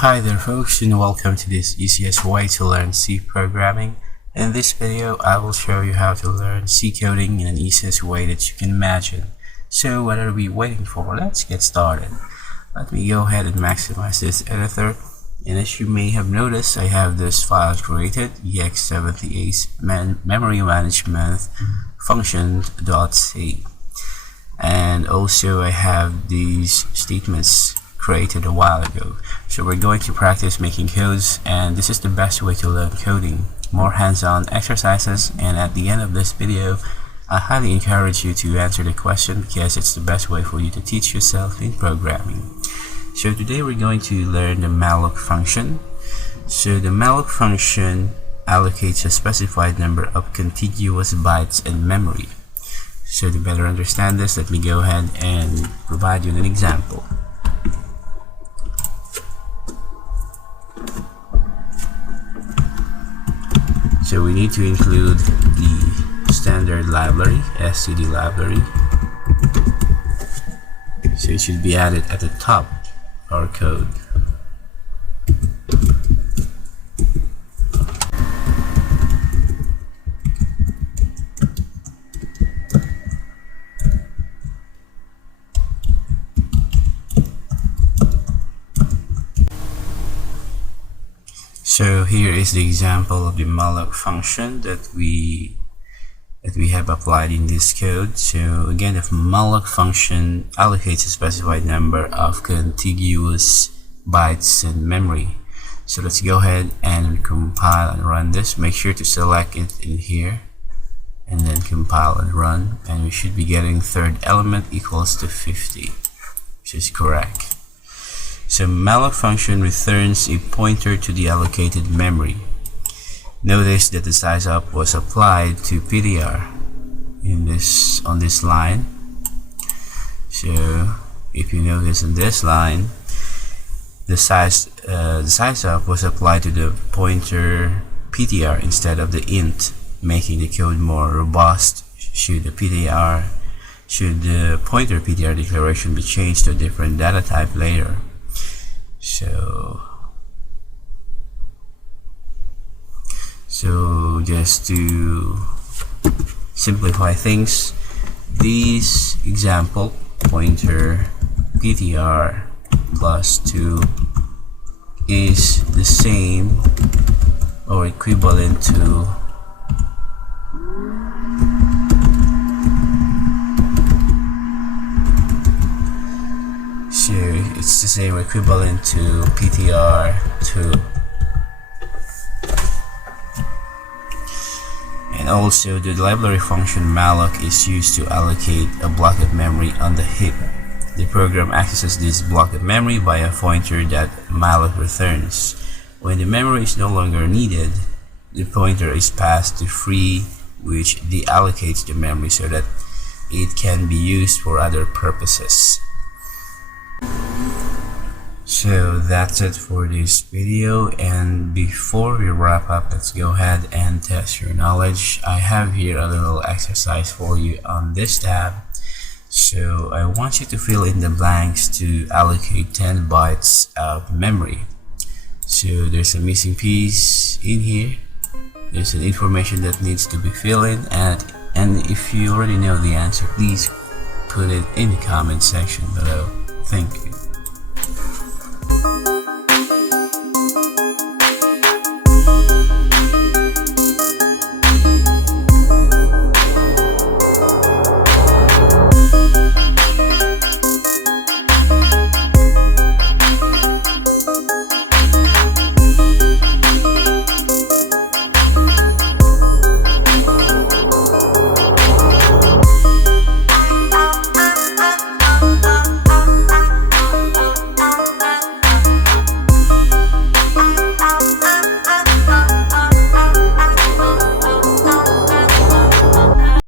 Hi there folks, and welcome to this easiest way to learn C programming. In this video I will show you how to learn C coding in an easiest way that you can imagine. So what are we waiting for? Let's get started. Let me go ahead and maximize this editor, and as you may have noticed, I have this file created, ex78 memory management function.c, and also I have these statements created a while ago. So we're going to practice making codes, and this is the best way to learn coding. More hands-on exercises, and at the end of this video I highly encourage you to answer the question because it's the best way for you to teach yourself in programming. So today we're going to learn the Malloc function. So the Malloc function allocates a specified number of contiguous bytes in memory. So to better understand this, let me go ahead and provide you an example. So we need to include the standard library, std library. So it should be added at the top of our code. So here is the example of the Malloc function that we have applied in this code. So again, the Malloc function allocates a specified number of contiguous bytes in memory. So let's go ahead and compile and run this. Make sure to select it in here and then compile and run, and we should be getting third element equals to 50, which is correct. So Malloc function returns a pointer to the allocated memory. Notice that the size up was applied to PTR on this line. So if you notice in this line, the size up was applied to the pointer PTR instead of the int, making the code more robust should the pointer PTR declaration be changed to a different data type later. So just to simplify things, this example pointer PTR plus 2 is the same or equivalent to it's the same equivalent to PTR2. And also the library function malloc is used to allocate a block of memory on the heap. The program accesses this block of memory by a pointer that malloc returns. When the memory is no longer needed, the pointer is passed to free, which deallocates the memory so that it can be used for other purposes. So that's it for this video, and before we wrap up, let's go ahead and test your knowledge. I have here a little exercise for you on this tab. So I want you to fill in the blanks to allocate 10 bytes of memory. So there's a missing piece in here. There's an information that needs to be filled in, and if you already know the answer, please put it in the comment section below. Thank you.